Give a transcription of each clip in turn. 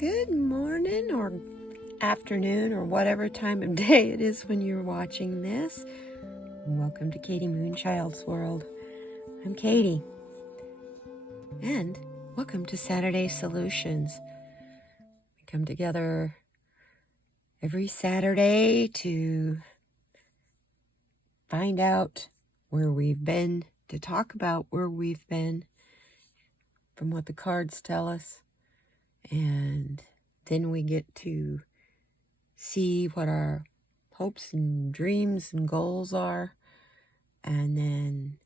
Good morning or afternoon or whatever time of day it is when you're watching this. Welcome to Katie MoonChild's world. I'm Katie. And welcome to Saturday Solutions. We come together every Saturday to find out where we've been, to talk about where we've been from what the cards tell us. And then we get to see what our hopes and dreams and goals are. And then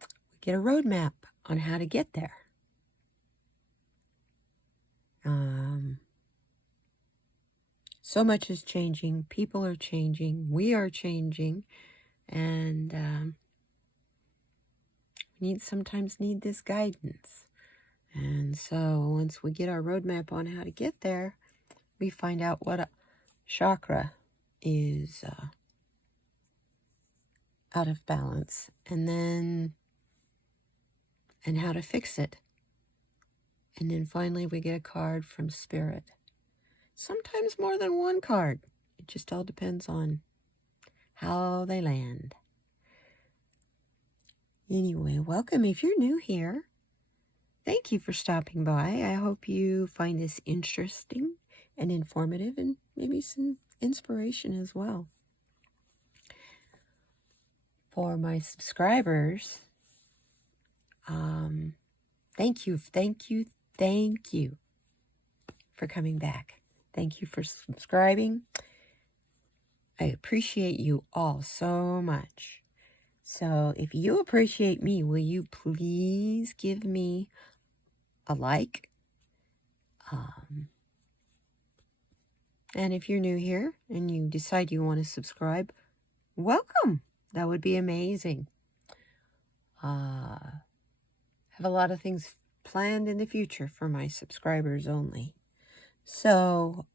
we get a roadmap on how to get there. So much is changing. People are changing. We are changing. And we sometimes need this guidance. And so once we get our roadmap on how to get there, we find out what a chakra is out of balance, and how to fix it. And then finally we get a card from Spirit. Sometimes more than one card. It just all depends on how they land. Anyway, welcome. If you're new here, thank you for stopping by. I hope you find this interesting and informative and maybe some inspiration as well. For my subscribers, thank you for coming back. Thank you for subscribing. I appreciate you all so much. So if you appreciate me, will you please give me a like? And if you're new here and you decide you want to subscribe, welcome. That would be amazing. Have a lot of things planned in the future for my subscribers only. So,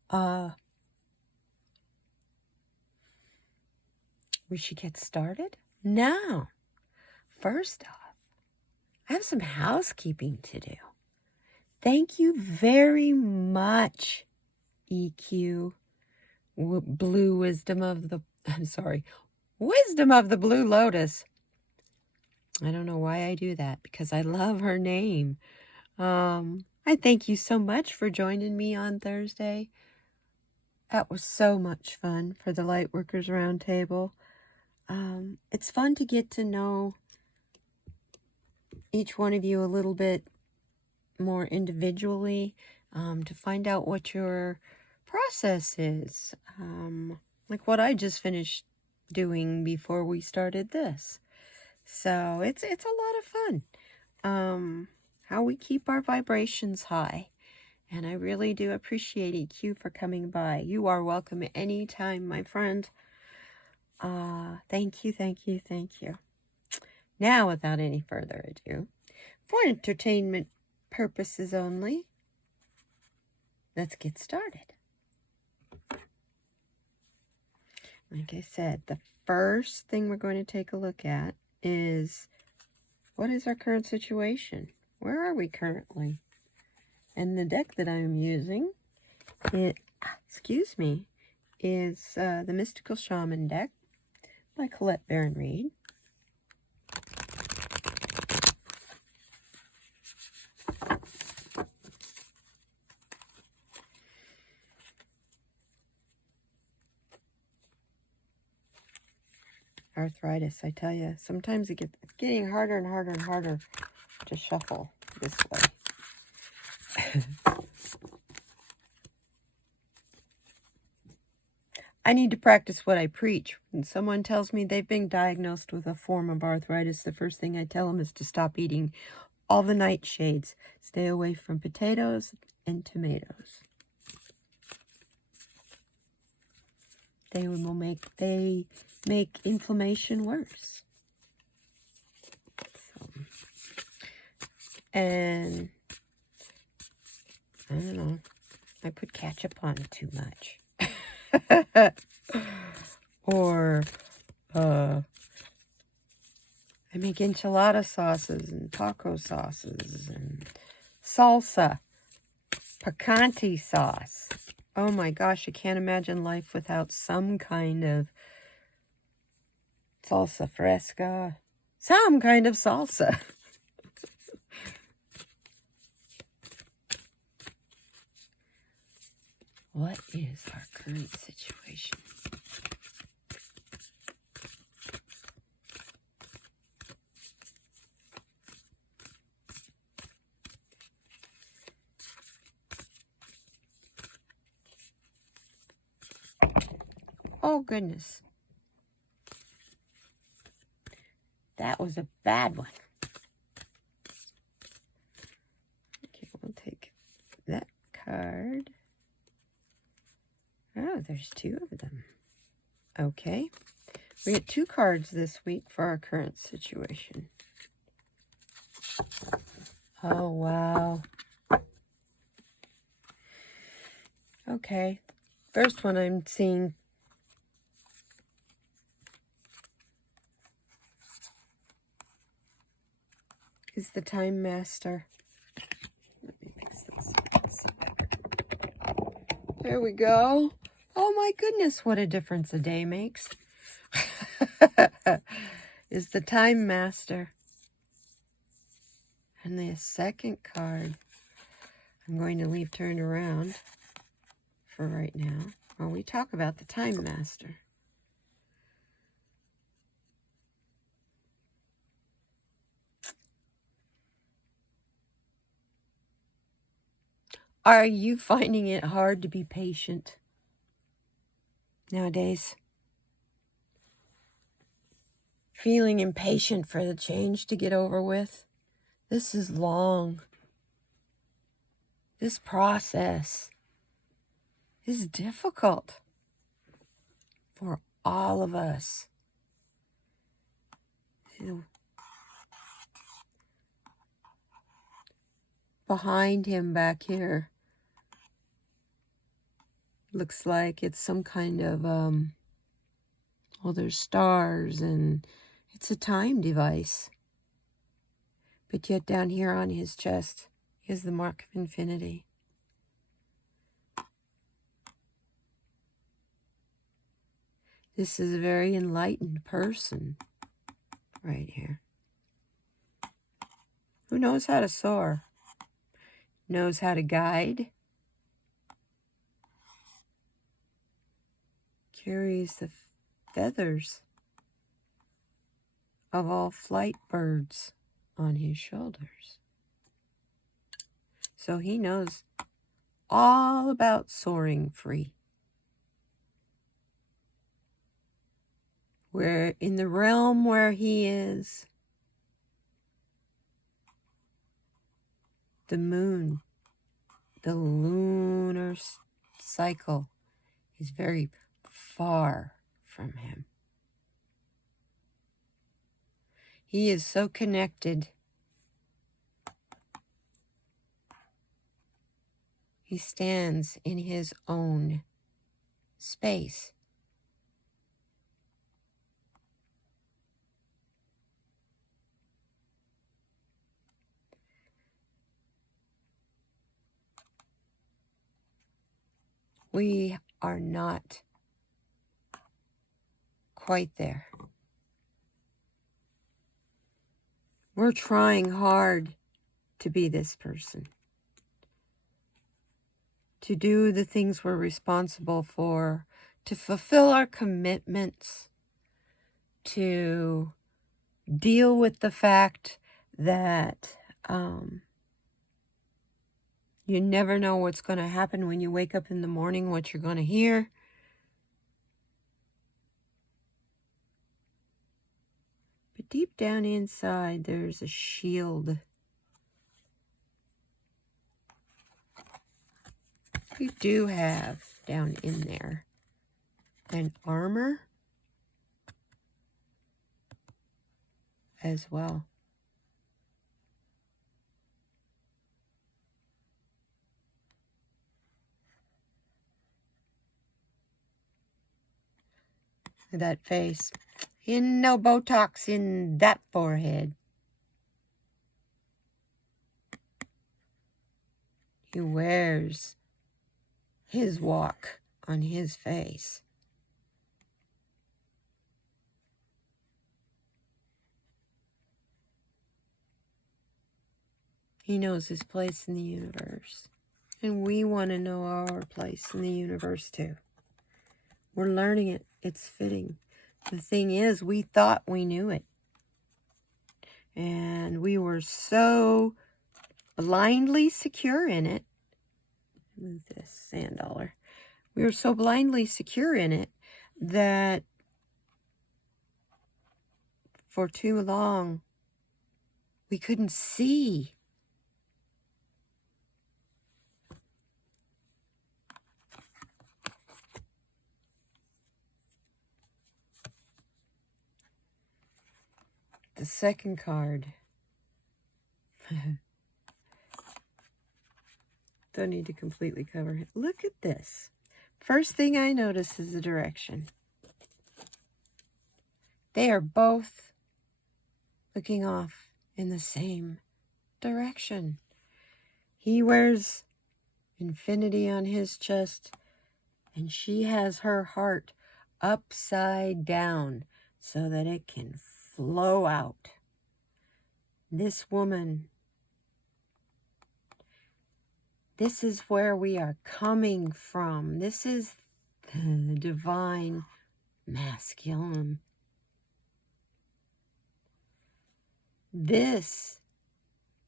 we should get started now. First off, I have some housekeeping to do. Thank you very much, EQ, Wisdom of the Blue Lotus. I don't know why I do that, because I love her name. I thank you so much for joining me on Thursday. That was so much fun for the Lightworkers Roundtable. It's fun to get to know each one of you a little bit more individually, to find out what your process is. Like what I just finished doing before we started this. So it's a lot of fun. How we keep our vibrations high. And I really do appreciate EQ for coming by. You are welcome anytime, my friend. Thank you. Now, without any further ado, for entertainment purposes only, let's get started. Like I said, the first thing we're going to take a look at is, what is our current situation? Where are we currently? And the deck that I'm using, is the Mystical Shaman deck by Colette Baron Reed. Arthritis, I tell you, sometimes it's getting harder and harder and harder to shuffle this way. I need to practice what I preach. When someone tells me they've been diagnosed with a form of arthritis, the first thing I tell them is to stop eating all the nightshades. Stay away from potatoes and tomatoes. They make inflammation worse. And I don't know, I put ketchup on it too much. Or I make enchilada sauces and taco sauces and salsa. Picante sauce. Oh my gosh, I can't imagine life without some kind of salsa fresca. Some kind of salsa. What is our current situation? Oh, goodness. That was a bad one. Okay, we'll take that card. Oh, there's two of them. Okay. We get 2 cards this week for our current situation. Oh, wow. Okay. First one I'm seeing is the Time Master. Let me fix this. There we go. Oh my goodness, what a difference a day makes. Is the Time Master. And the second card, I'm going to leave turned around for right now while we talk about the Time Master. Are you finding it hard to be patient nowadays? Feeling impatient for the change to get over with? This is long. This process is difficult for all of us. You know, behind him back here looks like it's some kind of, well, there's stars and it's a time device. But yet down here on his chest is the mark of infinity. This is a very enlightened person right here, who knows how to soar, knows how to guide, carries the feathers of all flight birds on his shoulders. So he knows all about soaring free. Where in the realm where he is, the moon, the lunar cycle is very far from him. He is so connected. He stands in his own space. We are not quite there. We're trying hard to be this person, to do the things we're responsible for, to fulfill our commitments, to deal with the fact that you never know what's going to happen when you wake up in the morning, what you're going to hear. But deep down inside, there's a shield. We do have down in there an armor as well. That face. In no Botox in that forehead. He wears his walk on his face. He knows his place in the universe. And we want to know our place in the universe too. We're learning it. It's fitting. The thing is, we thought we knew it. And we were so blindly secure in it. Move this sand dollar. We were so blindly secure in it that for too long we couldn't see. The second card. Don't need to completely cover it. Look at this. First thing I notice is the direction. They are both looking off in the same direction. He wears infinity on his chest, and she has her heart upside down so that it can flow out. This woman, this is where we are coming from. This is the divine masculine. This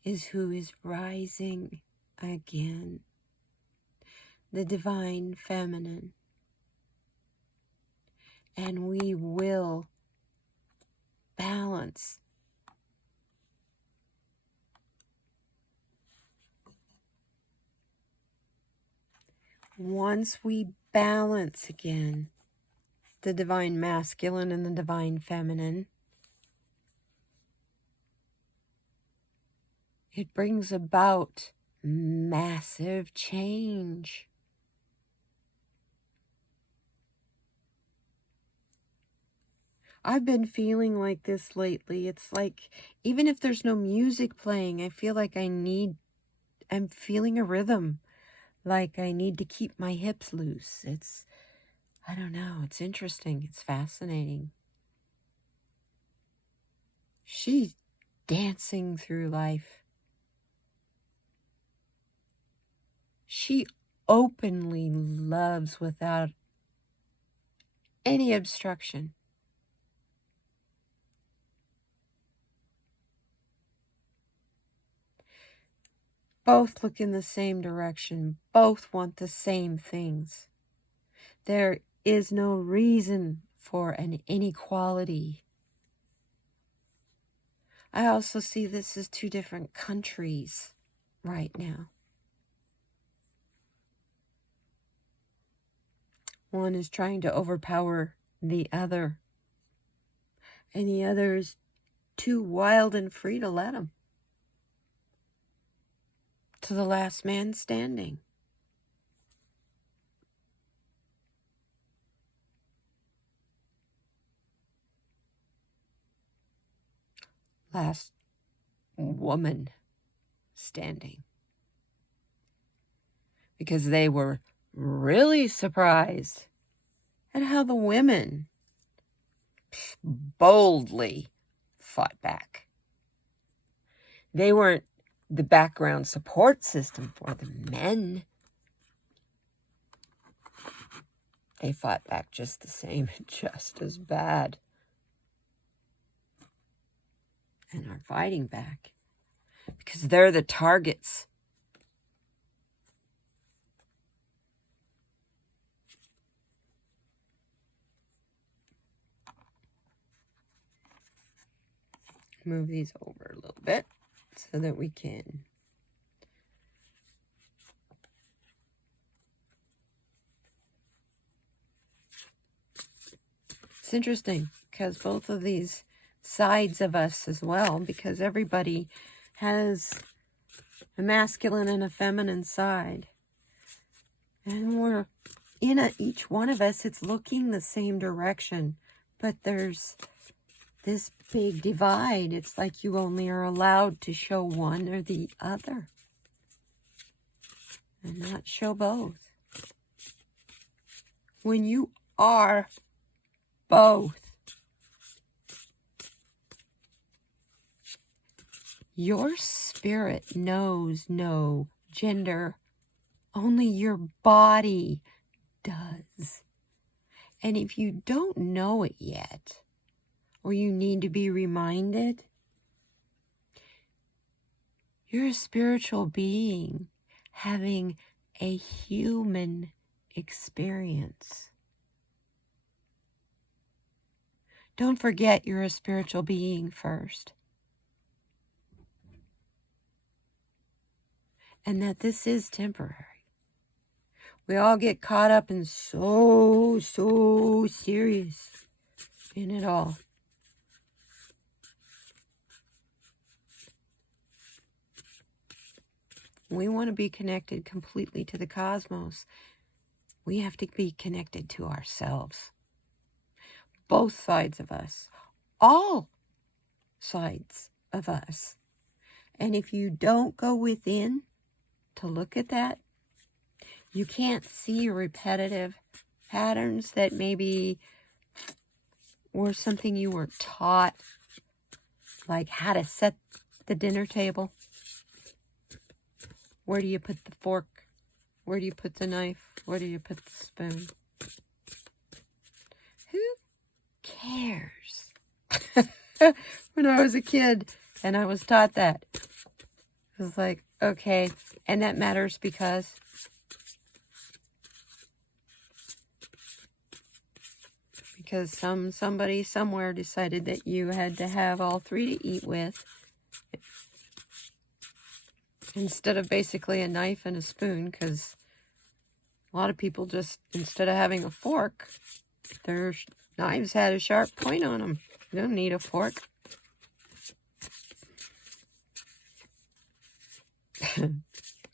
is who is rising again. The divine feminine. And we will balance. Once we balance again, the divine masculine and the divine feminine, it brings about massive change. I've been feeling like this lately. It's like, even if there's no music playing, I feel like I'm feeling a rhythm. Like I need to keep my hips loose. I don't know, it's interesting. It's fascinating. She's dancing through life. She openly loves without any obstruction. Both look in the same direction. Both want the same things. There is no reason for an inequality. I also see this as two different countries right now. One is trying to overpower the other, and the other is too wild and free to let him. To the last man standing. Last woman standing. Because they were really surprised at how the women boldly fought back. They weren't the background support system for the men. They fought back just the same and just as bad. And are fighting back because they're the targets. Move these over a little bit so that we can it's interesting because both of these sides of us as well, because everybody has a masculine and a feminine side, and we're in each one of us, it's looking the same direction, but there's this big divide. It's like you only are allowed to show one or the other. and not show both. When you are both, your spirit knows no gender. Only your body does. And if you don't know it yet, or you need to be reminded, you're a spiritual being having a human experience. Don't forget you're a spiritual being first. And that this is temporary. We all get caught up in so serious in it all. We want to be connected completely to the cosmos. We have to be connected to ourselves. Both sides of us. All sides of us. And if you don't go within to look at that, you can't see repetitive patterns that maybe were something you were taught, like how to set the dinner table. Where do you put the fork? Where do you put the knife? Where do you put the spoon? Who cares? When I was a kid and I was taught that, I was like, okay, and that matters because somebody somewhere decided that you had to have all three to eat with, instead of basically a knife and a spoon, because a lot of people just, instead of having a fork, their knives had a sharp point on them. You don't need a fork.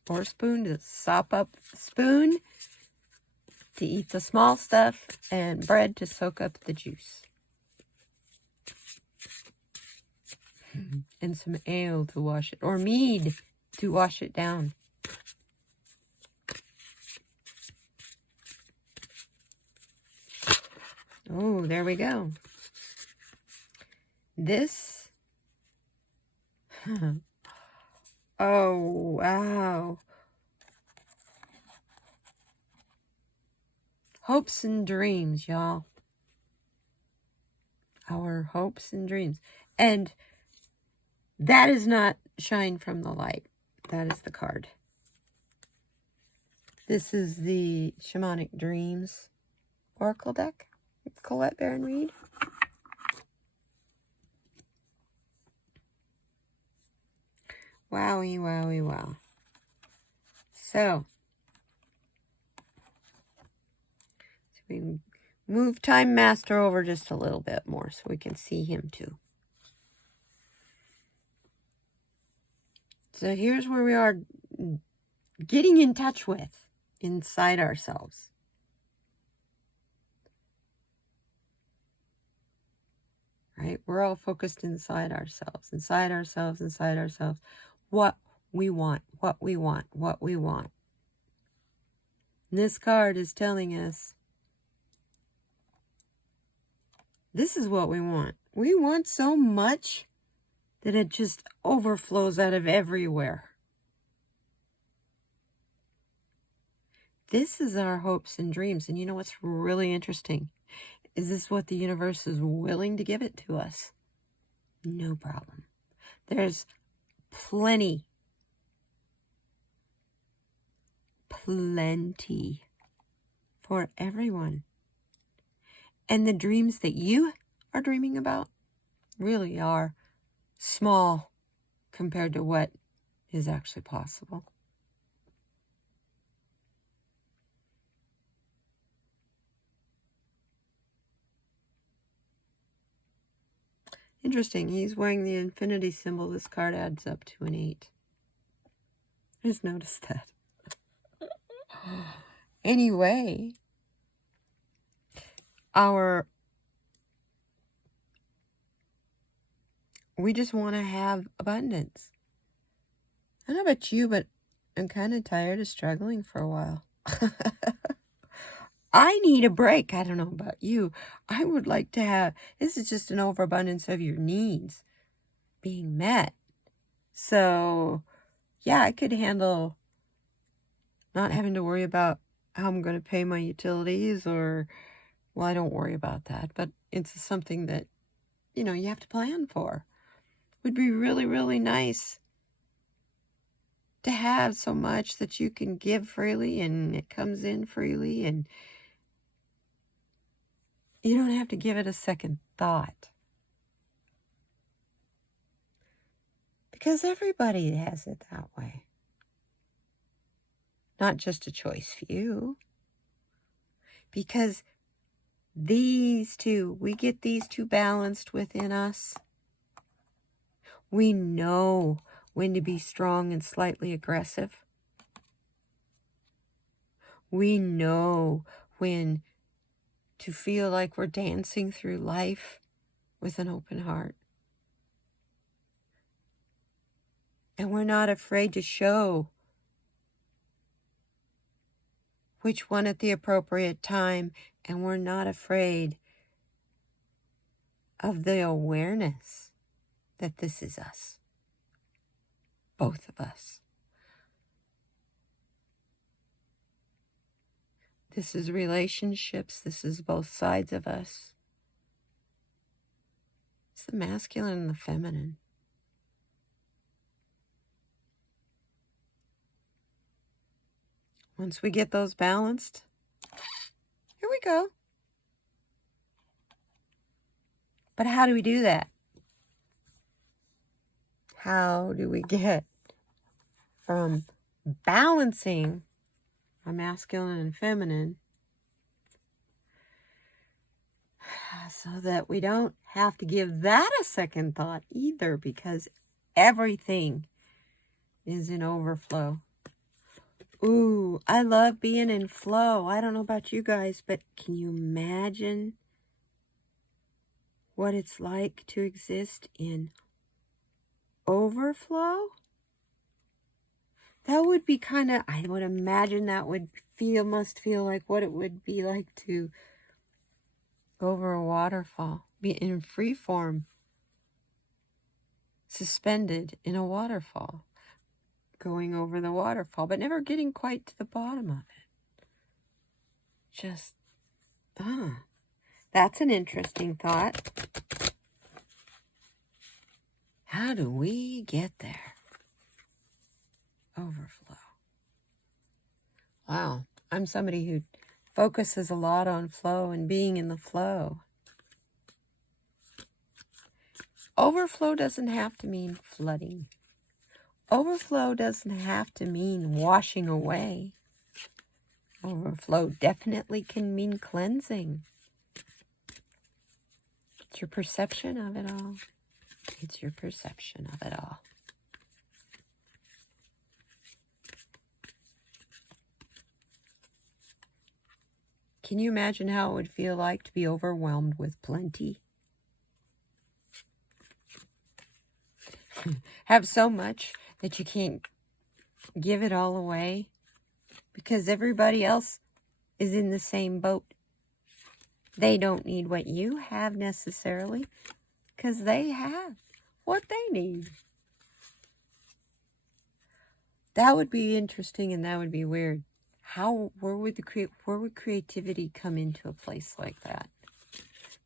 Or a spoon to sop up the spoon, to eat the small stuff, and bread to soak up the juice. And some ale to wash it, or mead to wash it down. Oh, there we go. This. Oh, wow. Hopes and dreams, y'all. Our hopes and dreams. And that is not shine from the light. That is the card. This is the Shamanic Dreams Oracle deck. Colette Baron Reed. Wowie, wowie, wow. So we move Time Master over just a little bit more so we can see him too. So here's where we are getting in touch with inside ourselves. Right? We're all focused inside ourselves, inside ourselves, inside ourselves. What we want, what we want, what we want. And this card is telling us this is what we want. We want so much that it just overflows out of everywhere. This is our hopes and dreams. And you know what's really interesting? Is this what the universe is willing to give it to us? No problem. There's plenty for everyone. And the dreams that you are dreaming about really are small compared to what is actually possible. Interesting. He's wearing the infinity symbol. This card adds up to an 8. I just noticed that. Anyway, we just want to have abundance. I don't know about you, but I'm kind of tired of struggling for a while. I need a break. I don't know about you. I would like to have, this is just an overabundance of your needs being met. So, yeah, I could handle not having to worry about how I'm going to pay my utilities or, well, I don't worry about that, but it's something that, you know, you have to plan for. It would be really, really nice to have so much that you can give freely and it comes in freely and you don't have to give it a second thought. Because everybody has it that way. Not just a choice few. Because these two, we get these two balanced within us. We know when to be strong and slightly aggressive. We know when to feel like we're dancing through life with an open heart. And we're not afraid to show which one at the appropriate time, and we're not afraid of the awareness that this is us, both of us. This is relationships, this is both sides of us. It's the masculine and the feminine. Once we get those balanced, here we go. But how do we do that? How do we get from balancing our masculine and feminine so that we don't have to give that a second thought either, because everything is in overflow. Ooh, I love being in flow. I don't know about you guys, but can you imagine what it's like to exist in overflow? That would be kind of, I would imagine that must feel like what it would be like to go over a waterfall, be in free form, suspended in a waterfall, going over the waterfall, but never getting quite to the bottom of it. Just, that's an interesting thought. How do we get there? Overflow. Wow, I'm somebody who focuses a lot on flow and being in the flow. Overflow doesn't have to mean flooding. Overflow doesn't have to mean washing away. Overflow definitely can mean cleansing. It's your perception of it all. It's your perception of it all. Can you imagine how it would feel like to be overwhelmed with plenty? Have so much that you can't give it all away because everybody else is in the same boat. They don't need what you have necessarily because they have what they need. That would be interesting and that would be weird. Where would creativity come into a place like that?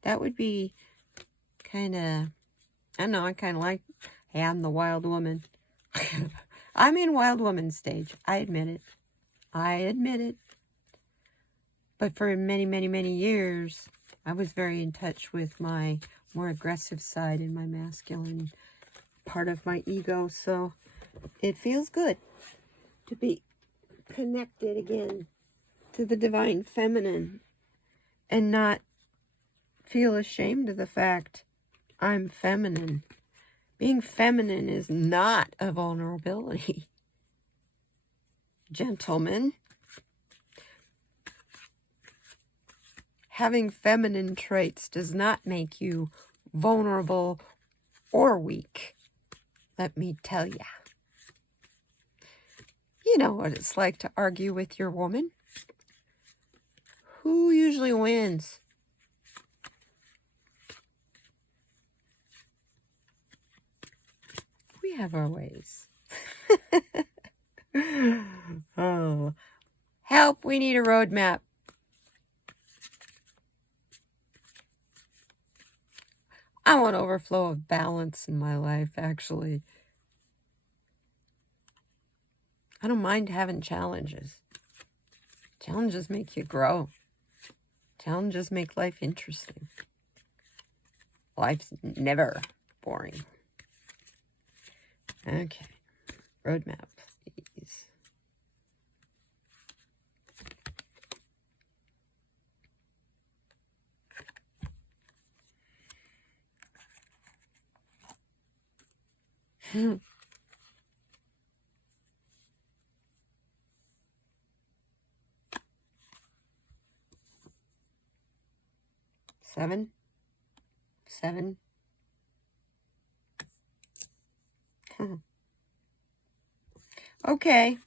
That would be kind of, I don't know, I kind of like, hey, I'm the wild woman. I'm in wild woman stage. I admit it. But for many, many, many years, I was very in touch with my more aggressive side and my masculine part of my ego. So it feels good to be connected again to the divine feminine and not feel ashamed of the fact I'm feminine. Being feminine is not a vulnerability. Gentlemen, having feminine traits does not make you vulnerable or weak. Let me tell ya. You know what it's like to argue with your woman. Who usually wins? We have our ways. Oh, help, we need a roadmap. I want overflow of balance in my life, actually. I don't mind having challenges. Challenges make you grow. Challenges make life interesting. Life's never boring. Okay, roadmap, please. Seven. Okay.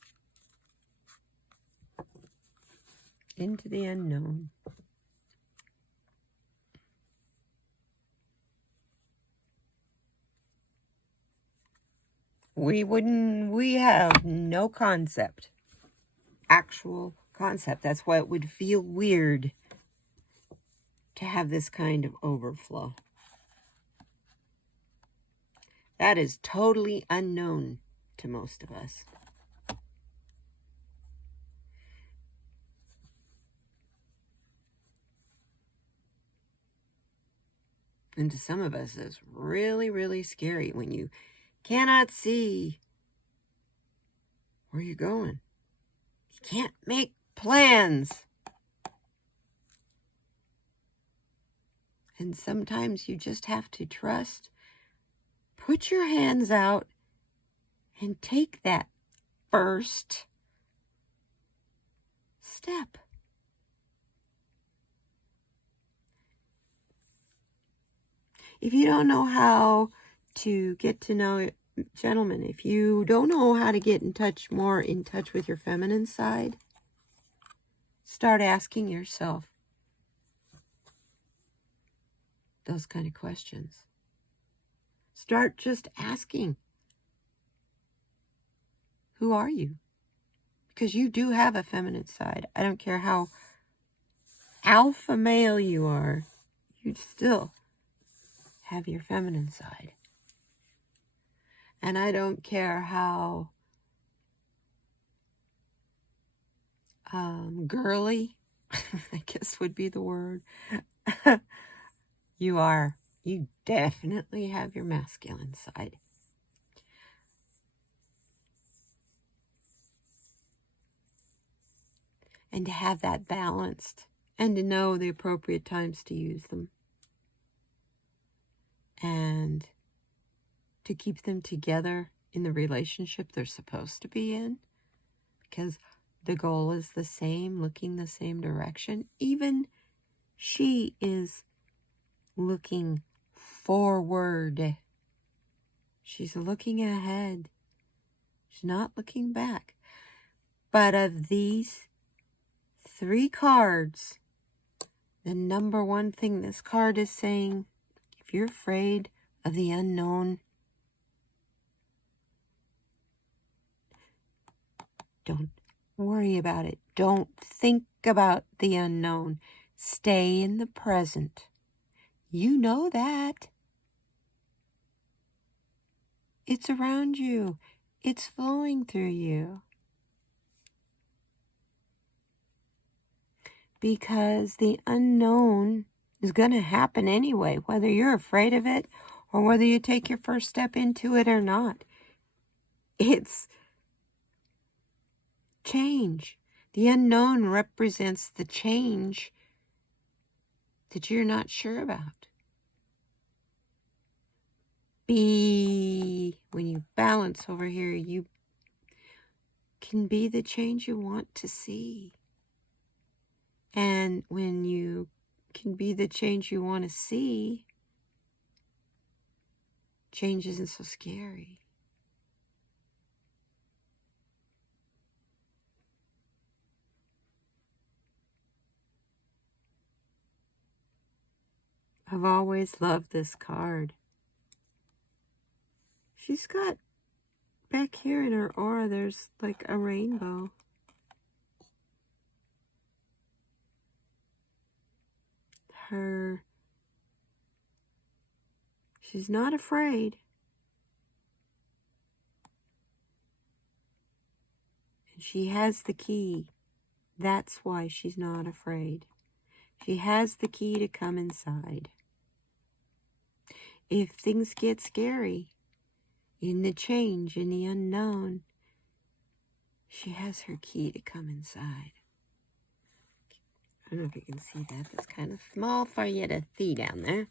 Into the unknown. We have no concept. Actual concept. That's why it would feel weird to have this kind of overflow. That is totally unknown to most of us. And to some of us, it's really, really scary when you cannot see where you're going. You can't make plans. And sometimes you just have to trust. Put your hands out and take that first step. If you don't know how to get to know, gentlemen, if you don't know how to get more in touch with your feminine side, start asking yourself those kind of questions. Start just asking, who are you? Because you do have a feminine side. I don't care how alpha male you are, you still have your feminine side. And I don't care how girly, I guess would be the word, you are. You definitely have your masculine side. And to have that balanced and to know the appropriate times to use them. And to keep them together in the relationship they're supposed to be in. Because the goal is the same, looking the same direction. Even she is looking forward. She's looking ahead. She's not looking back. But of these 3 cards, the number one thing this card is saying, if you're afraid of the unknown, don't worry about it. Don't think about the unknown. Stay in the present. You know that. It's around you. It's flowing through you. Because the unknown is going to happen anyway, whether you're afraid of it or whether you take your first step into it or not. It's change. The unknown represents the change that you're not sure about. When you balance over here, you can be the change you want to see. And when you can be the change you want to see, change isn't so scary. I've always loved this card. She's got, back here in her aura, there's like a rainbow. She's not afraid. And she has the key. That's why she's not afraid. She has the key to come inside. If things get scary, in the change, in the unknown, she has her key to come inside. I don't know if you can see that. That's kind of small for you to see down there.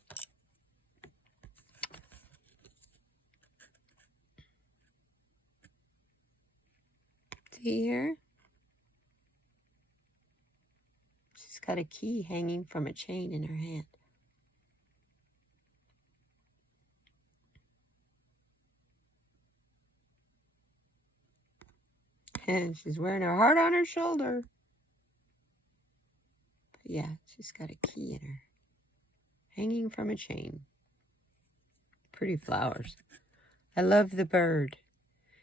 See here? She's got a key hanging from a chain in her hand. And she's wearing her heart on her shoulder. But yeah, she's got a key in her. Hanging from a chain. Pretty flowers. I love the bird.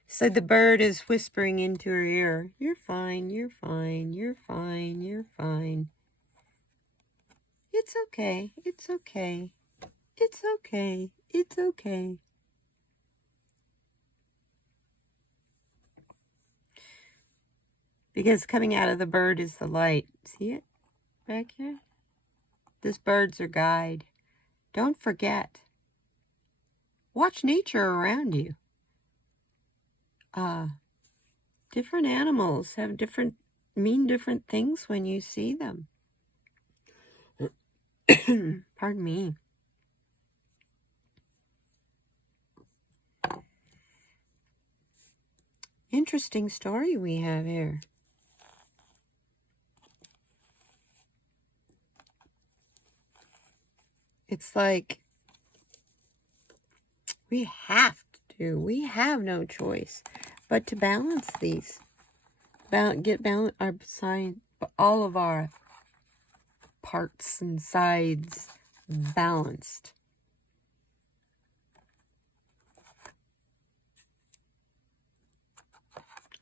So the bird is whispering into her ear, "You're fine, you're fine, you're fine, you're fine. It's okay, it's okay, it's okay, it's okay." Because coming out of the bird is the light. See it back here? This bird's her guide. Don't forget. Watch nature around you. Different animals have mean different things when you see them. Pardon me. Interesting story we have here. It's like we have no choice but to balance these. Get our sign, all of our parts and sides balanced.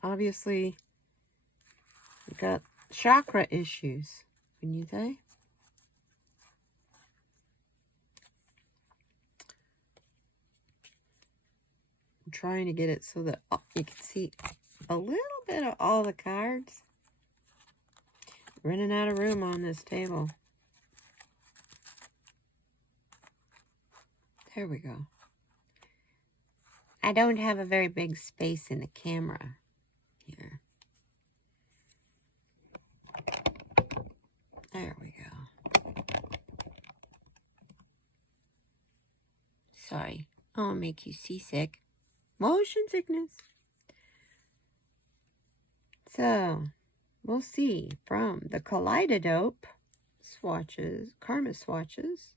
Obviously, we got chakra issues, wouldn't you say? I'm trying to get it so that you can see a little bit of all the cards. Running out of room on this table. There we go. I don't have a very big space in the camera here. There we go. Sorry, I'll make you seasick. Motion sickness. So, we'll see from the Kaleidodope swatches, karma swatches,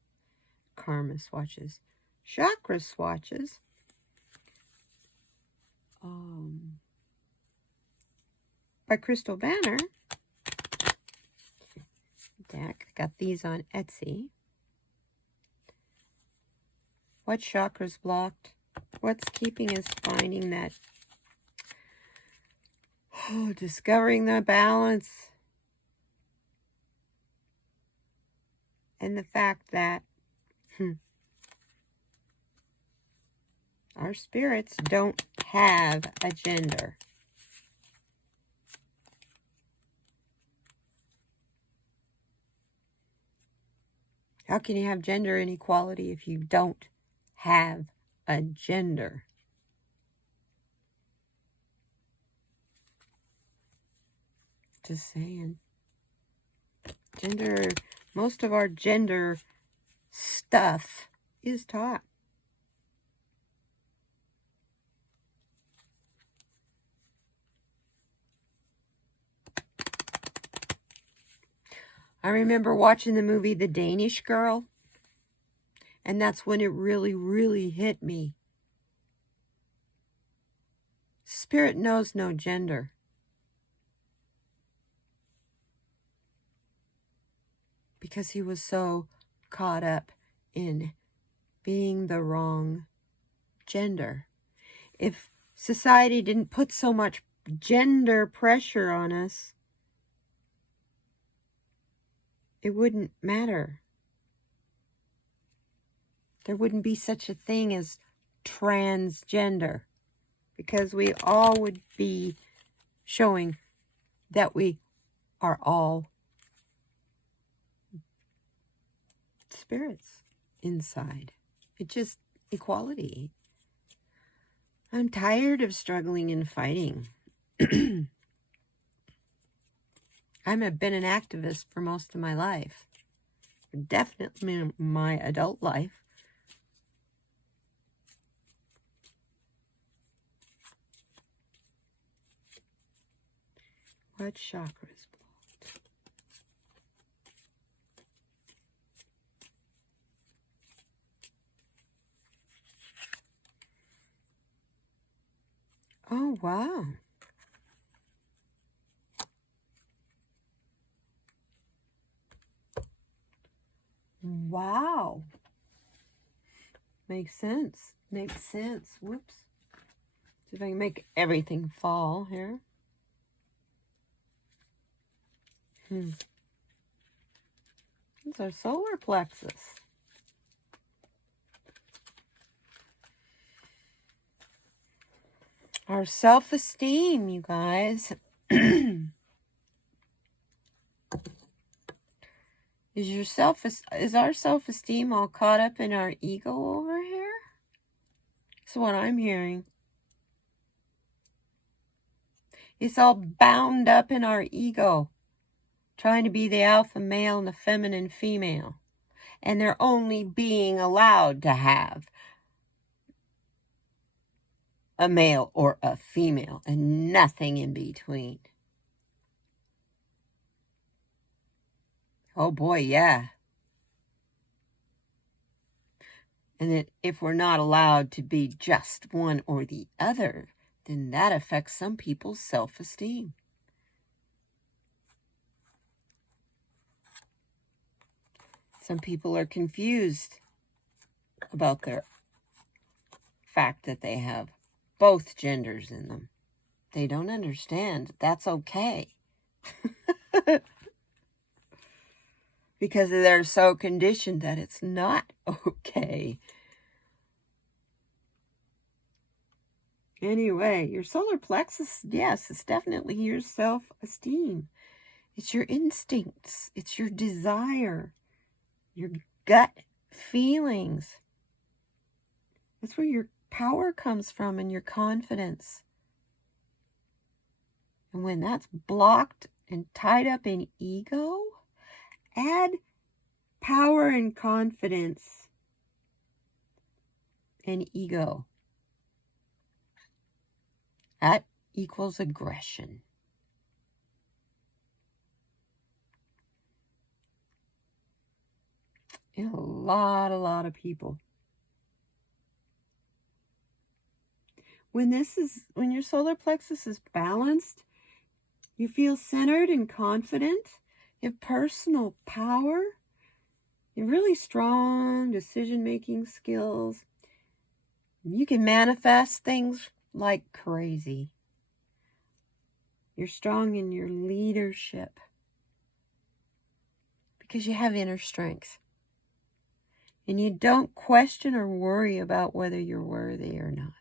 chakra swatches. By Crystal Banner. Deck. Got these on Etsy. What chakra's blocked? What's keeping us finding that? Oh, discovering the balance. And the fact that our spirits don't have a gender. How can you have gender inequality if you don't have a gender? Just saying. Gender, most of our gender stuff is taught. I remember watching the movie The Danish Girl, and that's when it really, really hit me. Spirit knows no gender. Because he was so caught up in being the wrong gender. If society didn't put so much gender pressure on us, it wouldn't matter. There wouldn't be such a thing as transgender, because we all would be showing that we are all spirits inside. It's just equality. I'm tired of struggling and fighting. I've been an activist for most of my life. Definitely my adult life. What chakra is blocked? Oh, wow. Wow. Makes sense. Makes sense. Whoops. See if I can make everything fall here. It's our solar plexus. Our self-esteem, you guys. Is our self-esteem all caught up in our ego over here? That's what I'm hearing. It's all bound up in our ego, trying to be the alpha male and the feminine female. And they're only being allowed to have a male or a female and nothing in between. Oh boy, yeah. And that if we're not allowed to be just one or the other, then that affects some people's self-esteem. Some people are confused about their fact that they have both genders in them. They don't understand. That's okay. Because they're so conditioned that it's not okay. Anyway, your solar plexus, yes, it's definitely your self-esteem. It's your instincts. It's your desire. Your gut feelings. That's where your power comes from and your confidence. And when that's blocked and tied up in ego, add power and confidence and ego. That equals aggression. In a lot of people. When your solar plexus is balanced, you feel centered and confident. You have personal power. You have really strong decision-making skills. You can manifest things like crazy. You're strong in your leadership because you have inner strength. And you don't question or worry about whether you're worthy or not.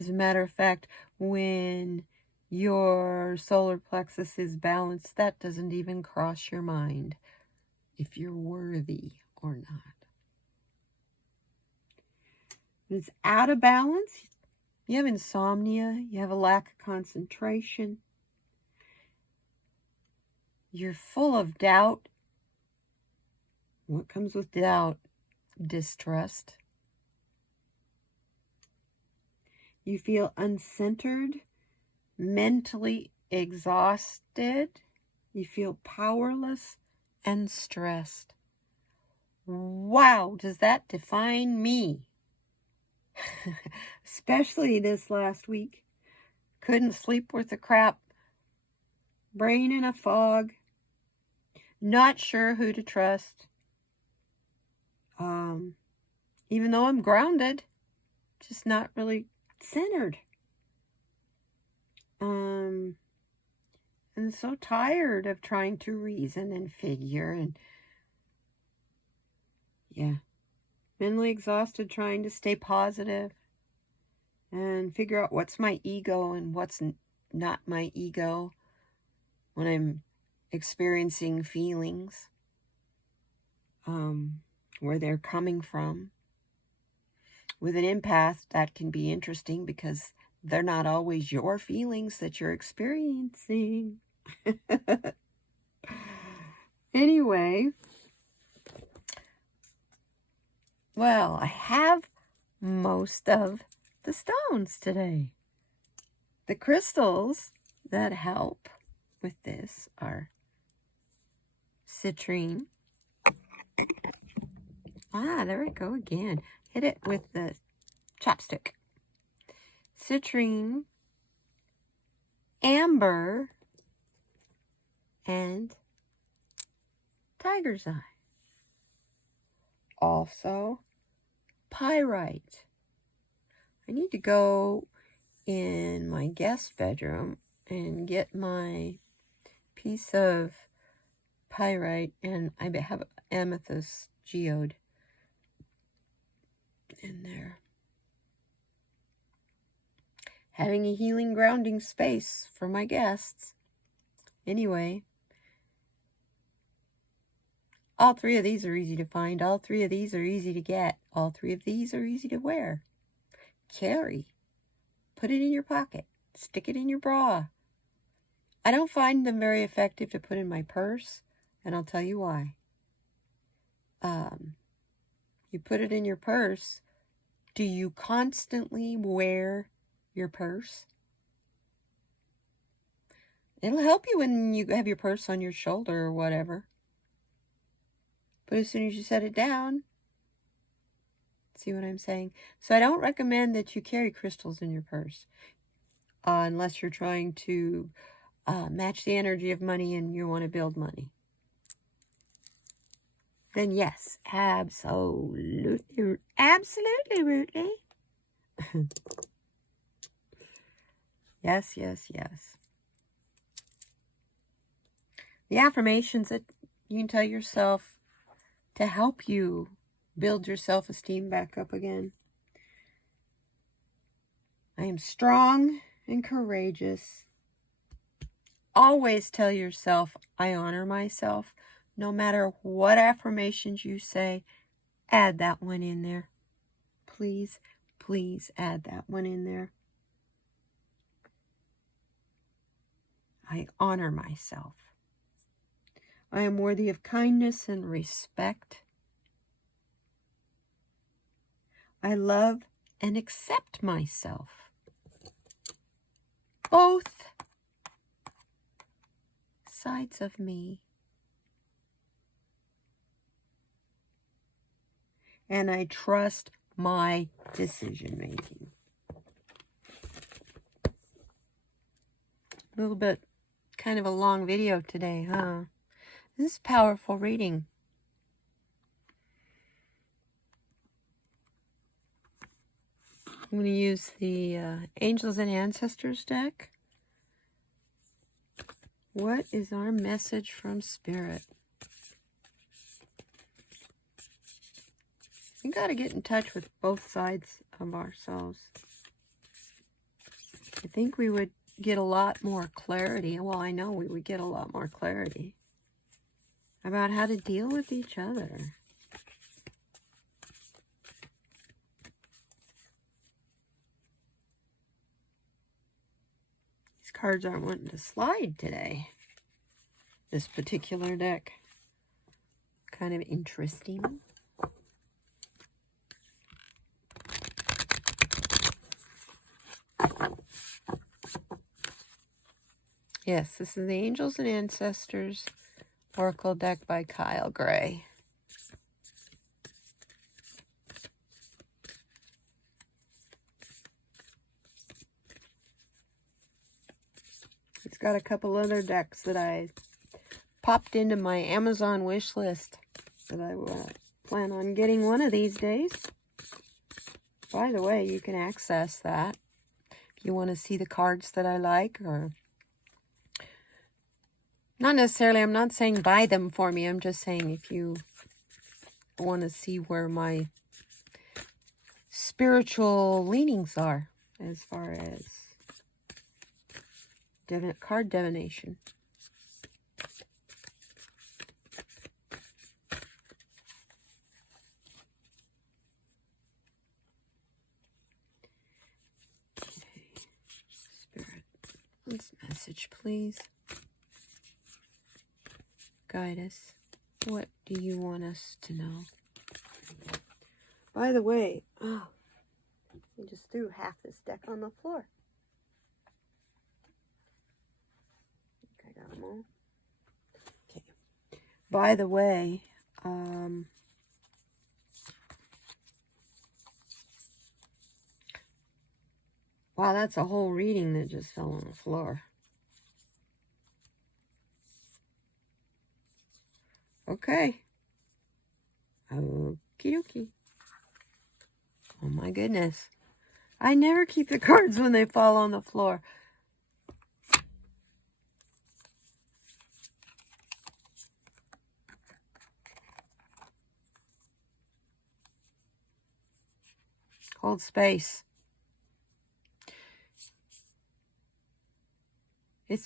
As a matter of fact, when your solar plexus is balanced, that doesn't even cross your mind if you're worthy or not. When it's out of balance, you have insomnia, you have a lack of concentration, you're full of doubt. What comes with doubt? Distrust. You feel uncentered, mentally exhausted. You feel powerless and stressed. Wow, does that define me? Especially this last week. Couldn't sleep worth a crap. Brain in a fog. Not sure who to trust. Even though I'm grounded, just not really centered. And so tired of trying to reason and figure, and yeah, mentally exhausted trying to stay positive and figure out what's my ego and what's not my ego when I'm experiencing feelings, where they're coming from. With an empath, that can be interesting because they're not always your feelings that you're experiencing. Anyway, well, I have most of the stones today. The crystals that help with this are citrine. There we go again. Hit it with the chopstick. Citrine, amber, and tiger's eye. Also, pyrite. I need to go in my guest bedroom and get my piece of pyrite, and I have amethyst geode in there. Having a healing grounding space for my guests. Anyway, all three of these are easy to find. All three of these are easy to get. All three of these are easy to wear. Carry. Put it in your pocket. Stick it in your bra. I don't find them very effective to put in my purse, and I'll tell you why. You put it in your purse. Do you constantly wear your purse? It'll help you when you have your purse on your shoulder or whatever. But as soon as you set it down, see what I'm saying? So I don't recommend that you carry crystals in your purse unless you're trying to match the energy of money and you want to build money. Then yes, absolutely, absolutely. Yes, yes, yes. The affirmations that you can tell yourself to help you build your self-esteem back up again. I am strong and courageous. Always tell yourself, I honor myself. No matter what affirmations you say, add that one in there. Please, please add that one in there. I honor myself. I am worthy of kindness and respect. I love and accept myself. Both sides of me. And I trust my decision making. A little bit kind of a long video today, huh? This is powerful reading. I'm going to use the Angels and Ancestors deck. What is our message from Spirit? We got to get in touch with both sides of ourselves. I think we would get a lot more clarity. Well, I know we would get a lot more clarity about how to deal with each other. These cards aren't wanting to slide today. This particular deck. Kind of interesting. Yes, this is the Angels and Ancestors Oracle deck by Kyle Gray. It's got a couple other decks that I popped into my Amazon wish list that I plan on getting one of these days. By the way, you can access that if you want to see the cards that I like, or not necessarily, I'm not saying buy them for me. I'm just saying if you want to see where my spiritual leanings are as far as card divination. Spirit, this message, please. Guide us. What do you want us to know? By the way, I just threw half this deck on the floor. I think I got them all. Okay. By the way, wow, that's a whole reading that just fell on the floor. Okay. Okie dokie. Oh my goodness. I never keep the cards when they fall on the floor. Hold space.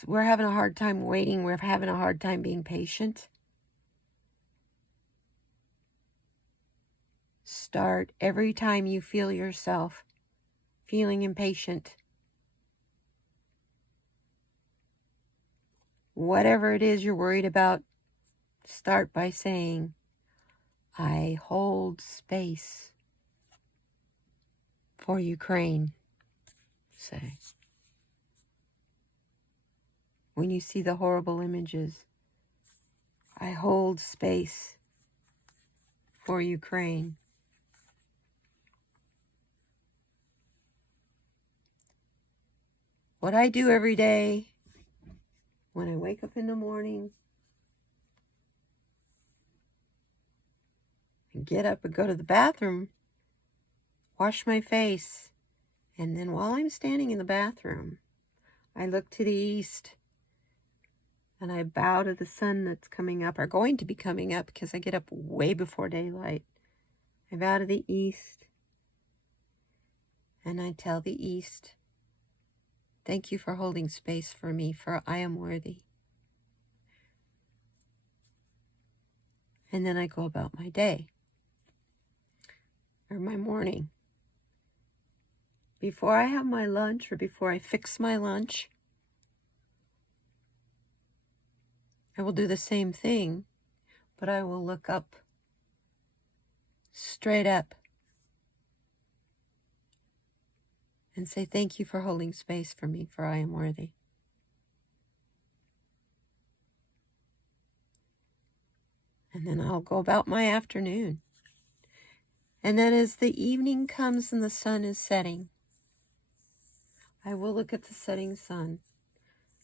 We're having a hard time waiting. We're having a hard time being patient. Start every time you feel yourself feeling impatient. Whatever it is you're worried about, start by saying, I hold space for Ukraine. Say. When you see the horrible images, I hold space for Ukraine. What I do every day when I wake up in the morning, and get up and go to the bathroom, wash my face, and then while I'm standing in the bathroom, I look to the east and I bow to the sun that's coming up, or going to be coming up, because I get up way before daylight. I bow to the east and I tell the east, thank you for holding space for me, for I am worthy. And then I go about my day, or my morning. Before I have my lunch, or before I fix my lunch, I will do the same thing, but I will look up, straight up, and say, thank you for holding space for me, for I am worthy. And then I'll go about my afternoon. And then as the evening comes and the sun is setting, I will look at the setting sun,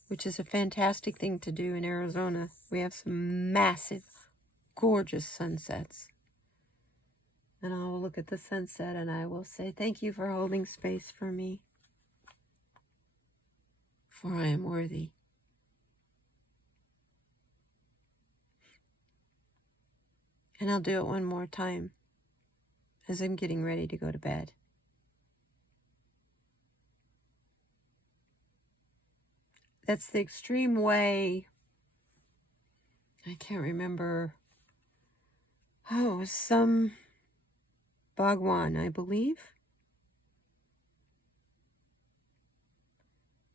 which is a fantastic thing to do in Arizona. We have some massive, gorgeous sunsets. And I will look at the sunset and I will say, thank you for holding space for me, for I am worthy. And I'll do it one more time as I'm getting ready to go to bed. That's the extreme way. I can't remember. Oh, it was some Bhagwan, I believe.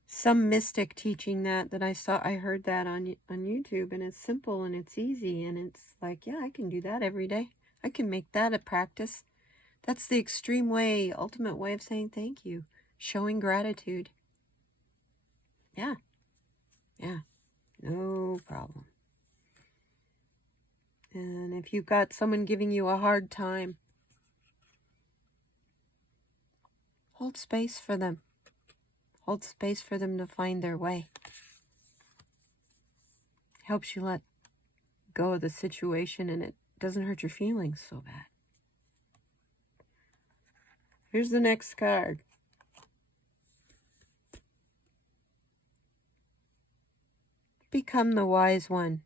Some mystic teaching that I saw. I heard that on YouTube, and it's simple and it's easy, and it's like, yeah, I can do that every day. I can make that a practice. That's the extreme way, ultimate way of saying thank you, showing gratitude. Yeah, no problem. And if you've got someone giving you a hard time, hold space for them. Hold space for them to find their way. Helps you let go of the situation and it doesn't hurt your feelings so bad. Here's the next card. Become the wise one.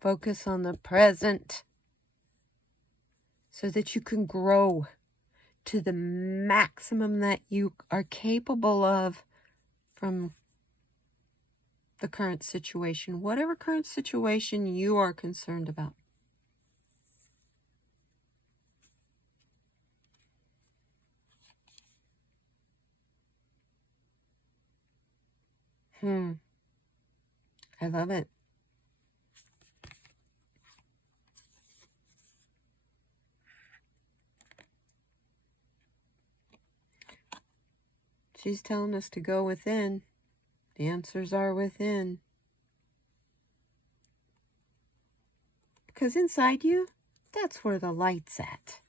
Focus on the present so that you can grow to the maximum that you are capable of from the current situation, whatever current situation you are concerned about. I love it. She's telling us to go within. The answers are within. Because inside you, that's where the light's at.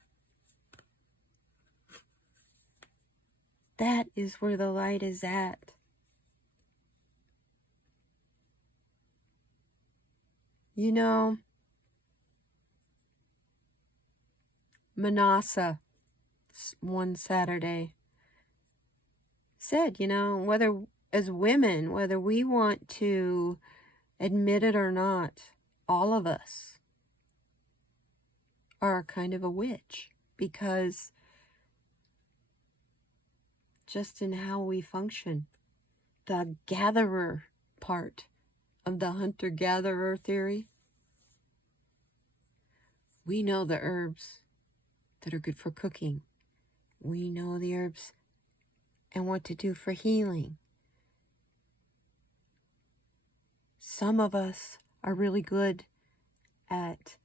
That is where the light is at. You know, Manasa, one Saturday, said, you know, whether as women, whether we want to admit it or not, all of us are kind of a witch, because just in how we function, the gatherer part of the hunter-gatherer theory, we know the herbs that are good for cooking. We know the herbs and what to do for healing. Some of us are really good at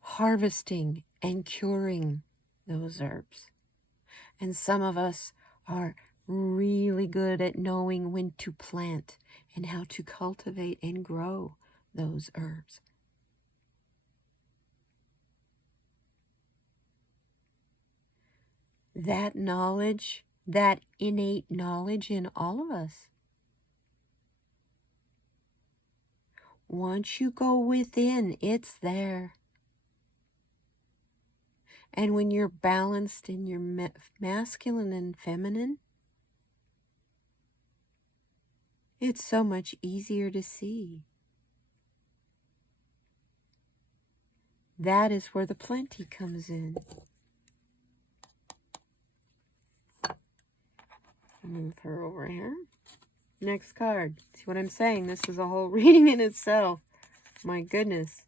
harvesting and curing those herbs. And some of us are really good at knowing when to plant and how to cultivate and grow those herbs. That knowledge, that innate knowledge in all of us. Once you go within, it's there. And when you're balanced in your masculine and feminine, it's so much easier to see. That is where the plenty comes in. Move her over here. Next card. See what I'm saying? This is a whole reading in itself. My goodness.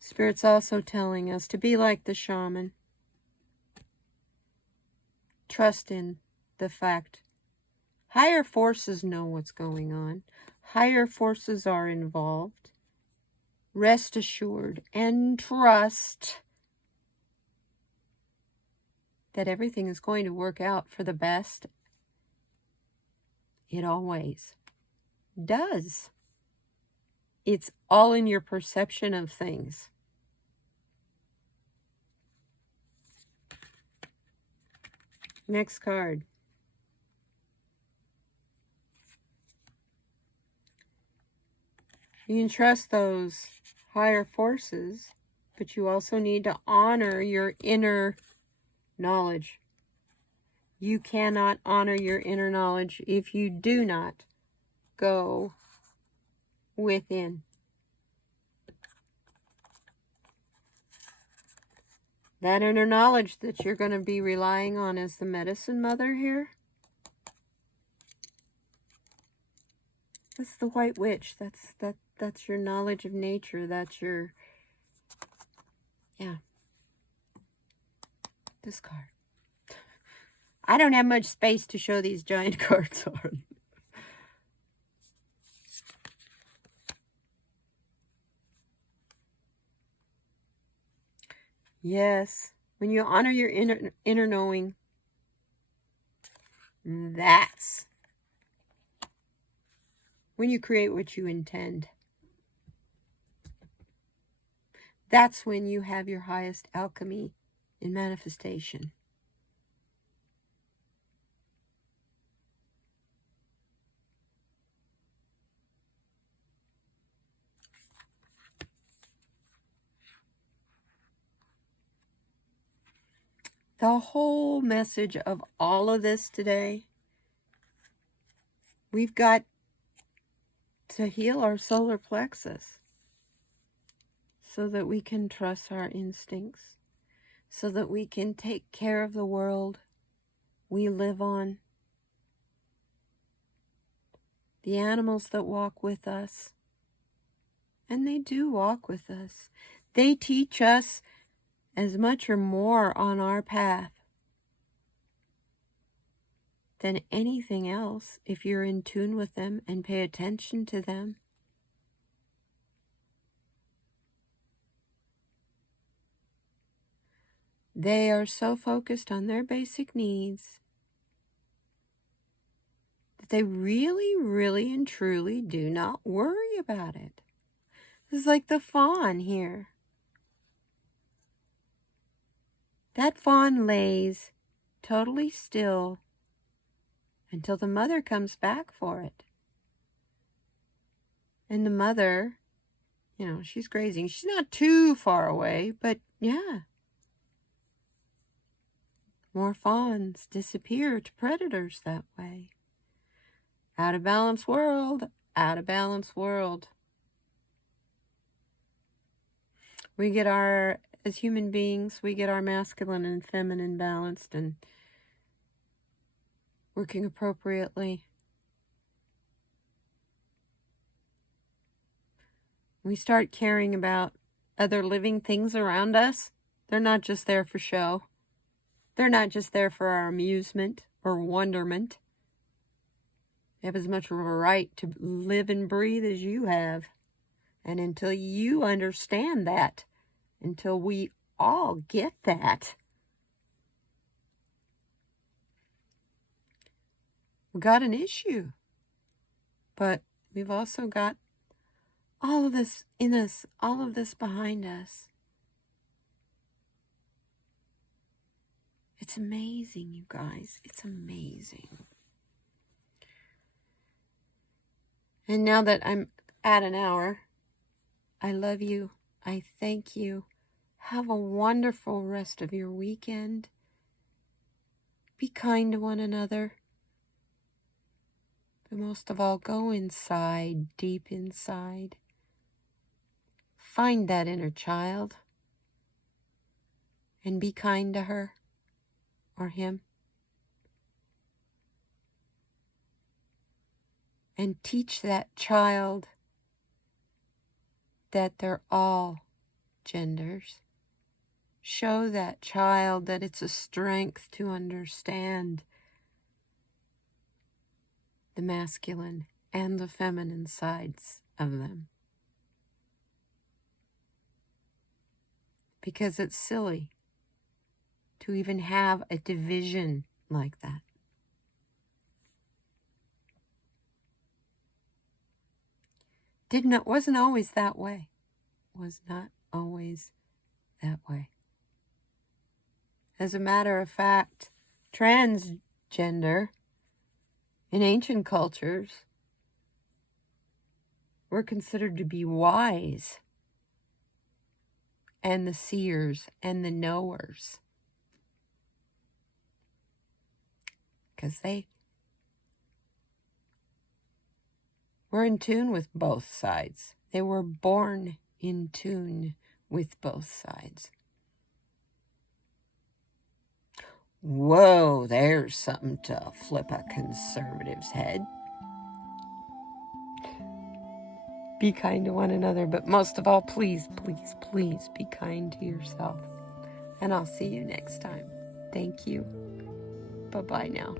Spirit's also telling us to be like the shaman. Trust in the fact. Higher forces know what's going on. Higher forces are involved. Rest assured and trust that everything is going to work out for the best. It always does. It's all in your perception of things. Next card. You can trust those higher forces, but you also need to honor your inner knowledge. You cannot honor your inner knowledge if you do not go within. That inner knowledge that you're going to be relying on as the medicine mother here. That's the white witch. That's your knowledge of nature. That's your, yeah. This card. I don't have much space to show these giant cards on. Yes, when you honor your inner knowing, that's when you create what you intend. That's when you have your highest alchemy in manifestation. The whole message of all of this today, we've got to heal our solar plexus so that we can trust our instincts, so that we can take care of the world we live on, the animals that walk with us. And they do walk with us. They teach us as much or more on our path than anything else if you're in tune with them and pay attention to them. They are so focused on their basic needs that they really, really and truly do not worry about it. It's like the fawn here. That fawn lays totally still until the mother comes back for it. And the mother, she's grazing. She's not too far away, but yeah. More fawns disappear to predators that way. Out of balance world, out of balance world. We get as human beings, we get our masculine and feminine balanced and working appropriately. We start caring about other living things around us. They're not just there for show. They're not just there for our amusement or wonderment. They have as much of a right to live and breathe as you have. And until you understand that, until we all get that, we've got an issue. But we've also got all of this in us, all of this behind us. It's amazing, you guys. It's amazing. And now that I'm at an hour, I love you. I thank you. Have a wonderful rest of your weekend. Be kind to one another. But most of all, go inside, deep inside. Find that inner child and be kind to her or him. And teach that child that they're all genders. Show that child that it's a strength to understand the masculine and the feminine sides of them. Because it's silly to even have a division like that. Wasn't always that way. Was not always that way. As a matter of fact, transgender in ancient cultures were considered to be wise, and the seers and the knowers, because they were in tune with both sides. They were born in tune with both sides. Whoa, there's something to flip a conservative's head. Be kind to one another, but most of all, please, please, please be kind to yourself. And I'll see you next time. Thank you. Bye-bye now.